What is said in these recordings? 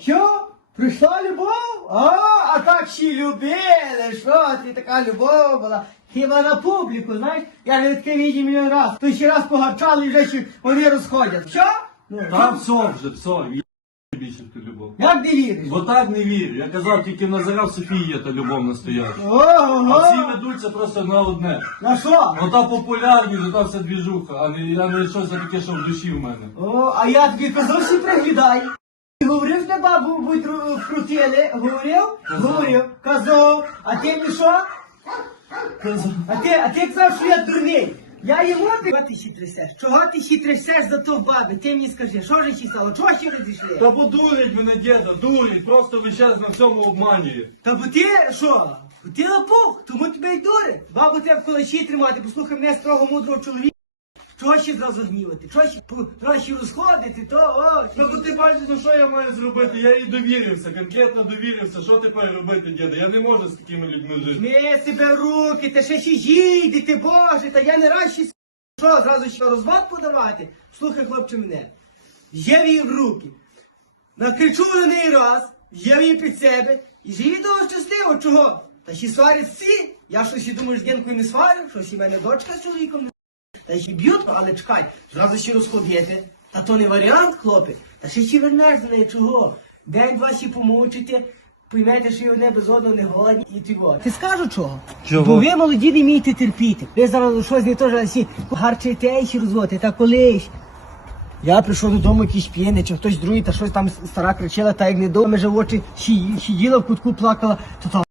Що? Прийшла любов? А, а так й любили, що ти така любов була. Хіба на публіку, знаєш? Я вже таке відів мільйон раз. То ще раз погарчали і вже ще вони розходять. Що? Ну, Та все вже, все, і більше ту любов. Як не віриш? Бо так не вірю. Я казав, тільки Назаря в Софії є та любов настояща. А Ого! всі ведуться просто на одне. На що? Ну та популярність, та вся двіжуха, а не, а не щось таке, що в душі в мене. О, а я тобі казав, що приглядай. Говорив, що бабу будь ру- Говорив? Говорив. Казав. А ти мені що? А ти, а ти казав, що я дурний. Я йому. Чого ти ще трясеш? Чого ти ще трясеш за то баби? Ти мені скажи, що ж ще стало? Чого ще розійшли? Та бо дурить мене діда, дурить, просто весь час на всьому обманює. Та бо ти що? Ти лопух, тому тебе й дури. Бабу треба в кулачі тримати, послухай мене строго мудрого чоловіка. Ще зразу гнівати? Краще розходити, то о. Та бо ти бачиш, ну що я маю зробити? Я їй довірився, конкретно довірився. Що тепер робити, діда? Я не можу з такими людьми жити. Ми себе руки, та ще ще їдете, боже, та я не раз ще що, зразу ще розвод подавати? Слухай, хлопче, мене. Є її в руки. Накричу на неї раз, є її під себе, і живі того щасливо, чого? Та ще сварять всі. Я щось і думаю, з Генкою не сварю, щось і мене дочка з чоловіком не та ще б'ють, але чекай, зразу ще розходити. Та то не варіант, хлопець. Та ще ще вернеш до неї чого? День-два ще помучите, поймете, що одне без одного не голодні і ти. Ти скажу чого? Чого? Бо ви молоді не вмієте терпіти. Ви зараз щось не то, що всі гарчите і ще розводите, та колись. Я прийшов додому якийсь п'єний, чи хтось другий, та щось там стара кричала, та як не дома, в очі сиділа в кутку, плакала, то та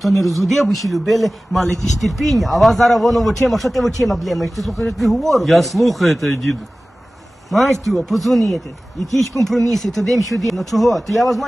то не розводив, бо ще любили, мали якісь терпіння, а вас зараз воно в очима, що ти в очима блимаєш? Ти слухаєш, ти говорю. Я слухаю тебе, діду. Маєш ти подзвонити, якісь компроміси, туди сюди. Ну чого? То я вас маю